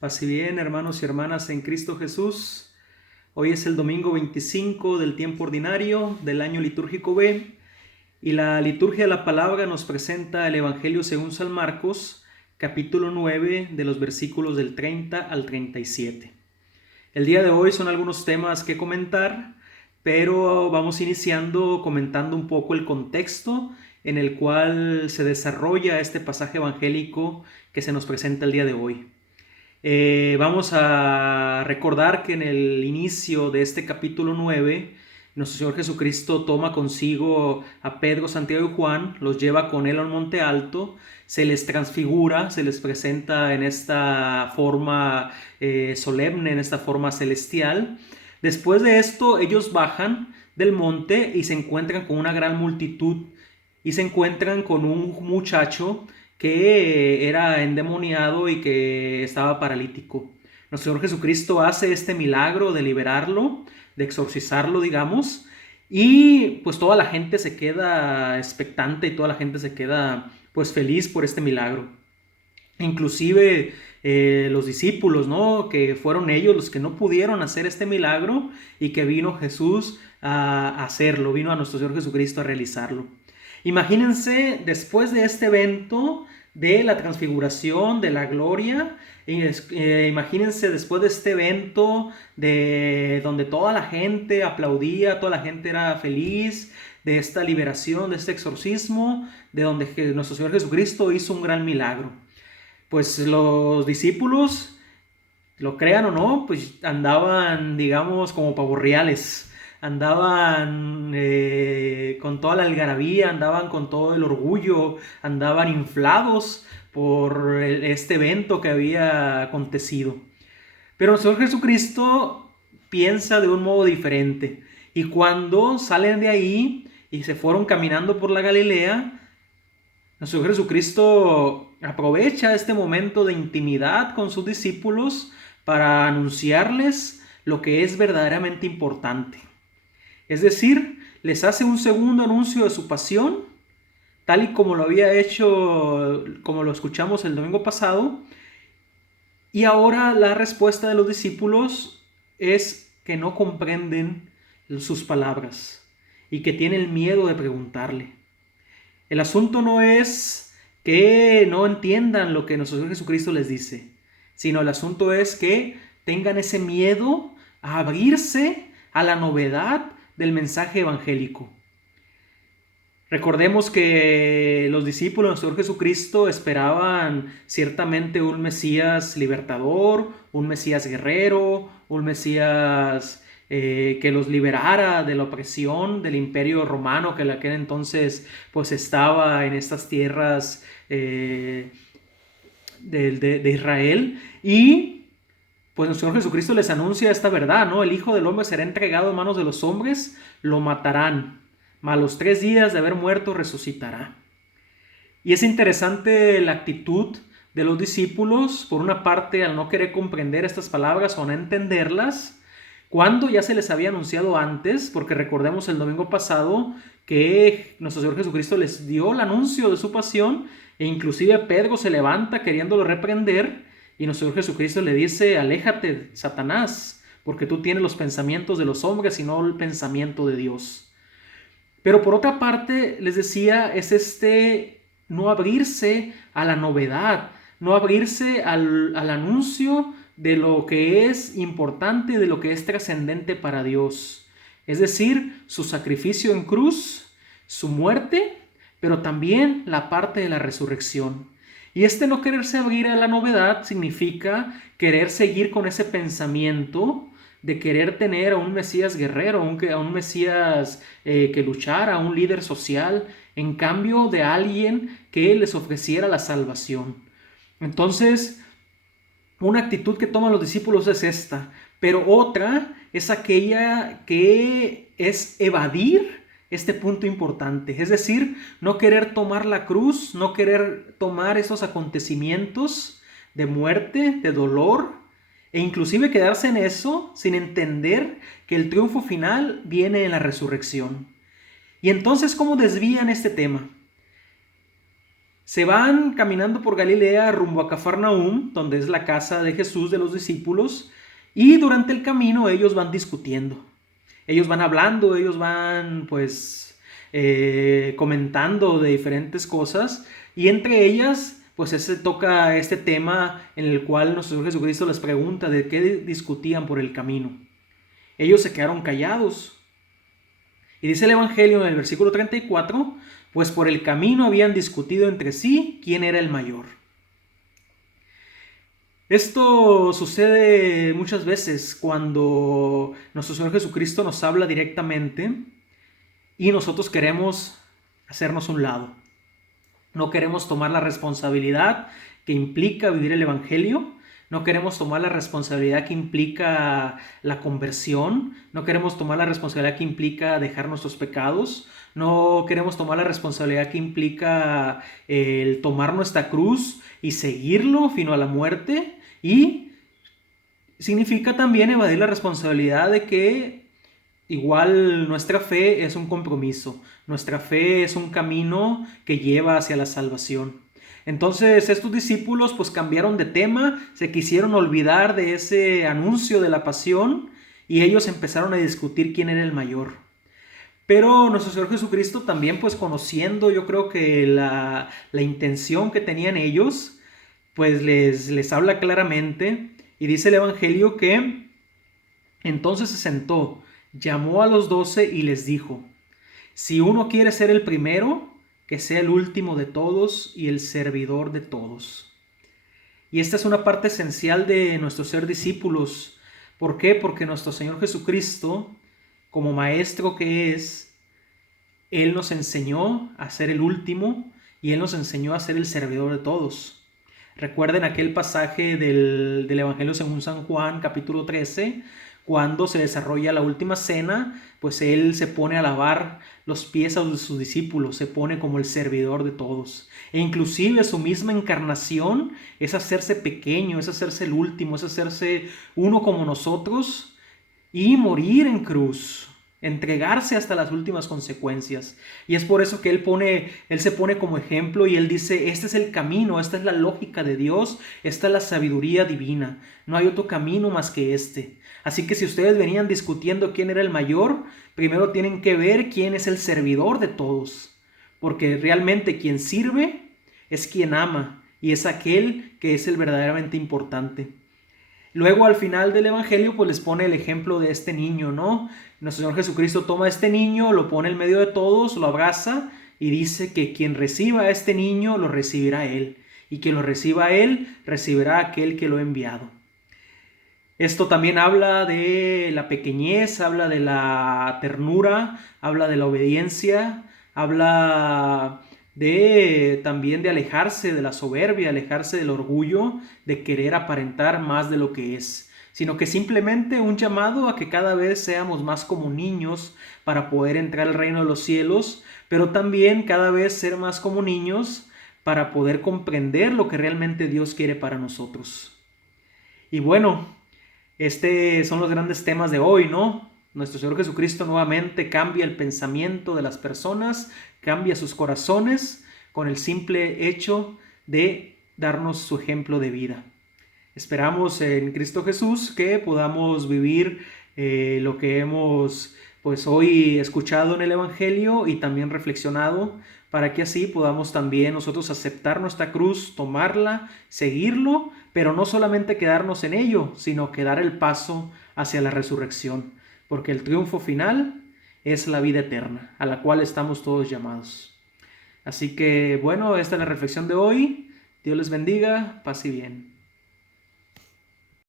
Paz y bien, hermanos y hermanas en Cristo Jesús. Hoy es el domingo 25 del tiempo ordinario del año litúrgico B y la liturgia de la palabra nos presenta el Evangelio según San Marcos, capítulo 9, de los versículos del 30 al 37. El día de hoy son algunos temas que comentar, pero vamos iniciando comentando un poco el contexto en el cual se desarrolla este pasaje evangélico que se nos presenta el día de hoy. Vamos a recordar que en el inicio de este capítulo 9, nuestro Señor Jesucristo toma consigo a Pedro, Santiago y Juan, los lleva con él a un monte alto, se les transfigura, se les presenta en esta forma solemne, en esta forma celestial. Después de esto, ellos bajan del monte y se encuentran con una gran multitud y se encuentran con un muchacho que era endemoniado y que estaba paralítico. Nuestro Señor Jesucristo hace este milagro de liberarlo, de exorcizarlo, digamos, y pues toda la gente se queda expectante y toda la gente se queda pues feliz por este milagro. Inclusive los discípulos, ¿no? Que fueron ellos los que no pudieron hacer este milagro y que vino Jesús a hacerlo, vino a nuestro Señor Jesucristo a realizarlo. Imagínense después de este evento de la transfiguración, de la gloria, imagínense después de este evento de donde toda la gente aplaudía, toda la gente era feliz, de esta liberación, de este exorcismo, de donde nuestro Señor Jesucristo hizo un gran milagro. Pues los discípulos, lo crean o no, pues andaban, digamos, como pavos reales. Andaban con toda la algarabía, andaban con todo el orgullo, andaban inflados por este evento que había acontecido. Pero el Señor Jesucristo piensa de un modo diferente. Y cuando salen de ahí y se fueron caminando por la Galilea, nuestro Jesucristo aprovecha este momento de intimidad con sus discípulos para anunciarles lo que es verdaderamente importante. Es decir, les hace un segundo anuncio de su pasión, tal y como lo había hecho, como lo escuchamos el domingo pasado. Y ahora la respuesta de los discípulos es que no comprenden sus palabras y que tienen miedo de preguntarle. El asunto no es que no entiendan lo que nuestro Señor Jesucristo les dice, sino el asunto es que tengan ese miedo a abrirse a la novedad del mensaje evangélico. Recordemos que los discípulos de nuestro Señor Jesucristo esperaban ciertamente un Mesías libertador, un Mesías guerrero, un Mesías que los liberara de la opresión del Imperio Romano que en aquel entonces pues estaba en estas tierras de Israel. Y pues nuestro Señor Jesucristo les anuncia esta verdad, ¿no? El Hijo del Hombre será entregado en manos de los hombres, lo matarán, mas a los 3 días de haber muerto resucitará. Y es interesante la actitud de los discípulos, por una parte al no querer comprender estas palabras o no entenderlas, cuando ya se les había anunciado antes, porque recordemos el domingo pasado que nuestro Señor Jesucristo les dio el anuncio de su pasión e inclusive Pedro se levanta queriéndolo reprender y nuestro Señor Jesucristo le dice: aléjate, Satanás, porque tú tienes los pensamientos de los hombres y no el pensamiento de Dios. Pero por otra parte, les decía, es no abrirse a la novedad, no abrirse al anuncio de lo que es importante, de lo que es trascendente para Dios. Es decir, su sacrificio en cruz, su muerte, pero también la parte de la resurrección. Y no quererse abrir a la novedad significa querer seguir con ese pensamiento de querer tener a un Mesías guerrero, a un Mesías que luchara, a un líder social, en cambio de alguien que les ofreciera la salvación. Entonces, una actitud que toman los discípulos es esta, pero otra es aquella que es evadir este punto importante, es decir, no querer tomar la cruz, no querer tomar esos acontecimientos de muerte, de dolor, e inclusive quedarse en eso sin entender que el triunfo final viene en la resurrección. Y entonces, ¿cómo desvían este tema? Se van caminando por Galilea rumbo a Cafarnaúm, donde es la casa de Jesús, de los discípulos, y durante el camino ellos van discutiendo. Ellos van hablando, ellos van comentando de diferentes cosas, y entre ellas pues toca este tema en el cual nuestro Señor Jesucristo les pregunta de qué discutían por el camino. Ellos se quedaron callados. Y dice el Evangelio en el versículo 34, pues por el camino habían discutido entre sí quién era el mayor. Esto sucede muchas veces cuando nuestro Señor Jesucristo nos habla directamente y nosotros queremos hacernos un lado. No queremos tomar la responsabilidad que implica vivir el Evangelio. No queremos tomar la responsabilidad que implica la conversión. No queremos tomar la responsabilidad que implica dejar nuestros pecados. No queremos tomar la responsabilidad que implica el tomar nuestra cruz y seguirlo fino a la muerte. Y significa también evadir la responsabilidad de que igual nuestra fe es un compromiso. Nuestra fe es un camino que lleva hacia la salvación. Entonces estos discípulos pues cambiaron de tema, se quisieron olvidar de ese anuncio de la pasión y ellos empezaron a discutir quién era el mayor. Pero nuestro Señor Jesucristo también pues conociendo yo creo que la intención que tenían ellos, pues les habla claramente y dice el Evangelio que entonces se sentó, llamó a los 12 y les dijo, si uno quiere ser el primero, que sea el último de todos y el servidor de todos. Y esta es una parte esencial de nuestro ser discípulos. ¿Por qué? Porque nuestro Señor Jesucristo, como maestro que es, Él nos enseñó a ser el último y Él nos enseñó a ser el servidor de todos. Recuerden aquel pasaje del Evangelio según San Juan, capítulo 13, cuando se desarrolla la última cena, pues Él se pone a lavar los pies a sus discípulos, se pone como el servidor de todos. E inclusive su misma encarnación es hacerse pequeño, es hacerse el último, es hacerse uno como nosotros y morir en cruz, entregarse hasta las últimas consecuencias. Y es por eso que Él se pone como ejemplo y Él dice, este es el camino, esta es la lógica de Dios, esta es la sabiduría divina, no hay otro camino más que este. Así que si ustedes venían discutiendo quién era el mayor, primero tienen que ver quién es el servidor de todos, porque realmente quien sirve es quien ama y es aquel que es el verdaderamente importante. Luego al final del Evangelio pues les pone el ejemplo de este niño, ¿no? Nuestro Señor Jesucristo toma a este niño, lo pone en medio de todos, lo abraza y dice que quien reciba a este niño lo recibirá a Él y quien lo reciba a Él recibirá a aquel que lo ha enviado. Esto también habla de la pequeñez, habla de la ternura, habla de la obediencia, habla también de alejarse de la soberbia, alejarse del orgullo, de querer aparentar más de lo que es, sino que simplemente un llamado a que cada vez seamos más como niños para poder entrar al reino de los cielos, pero también cada vez ser más como niños para poder comprender lo que realmente Dios quiere para nosotros. Y bueno, son los grandes temas de hoy, ¿no? Nuestro Señor Jesucristo nuevamente cambia el pensamiento de las personas, cambia sus corazones con el simple hecho de darnos su ejemplo de vida. Esperamos en Cristo Jesús que podamos vivir lo que hemos pues hoy escuchado en el Evangelio y también reflexionado, para que así podamos también nosotros aceptar nuestra cruz, tomarla, seguirlo, pero no solamente quedarnos en ello, sino que dar el paso hacia la resurrección, porque el triunfo final es la vida eterna, a la cual estamos todos llamados. Así que bueno, esta es la reflexión de hoy. Dios les bendiga, paz y bien.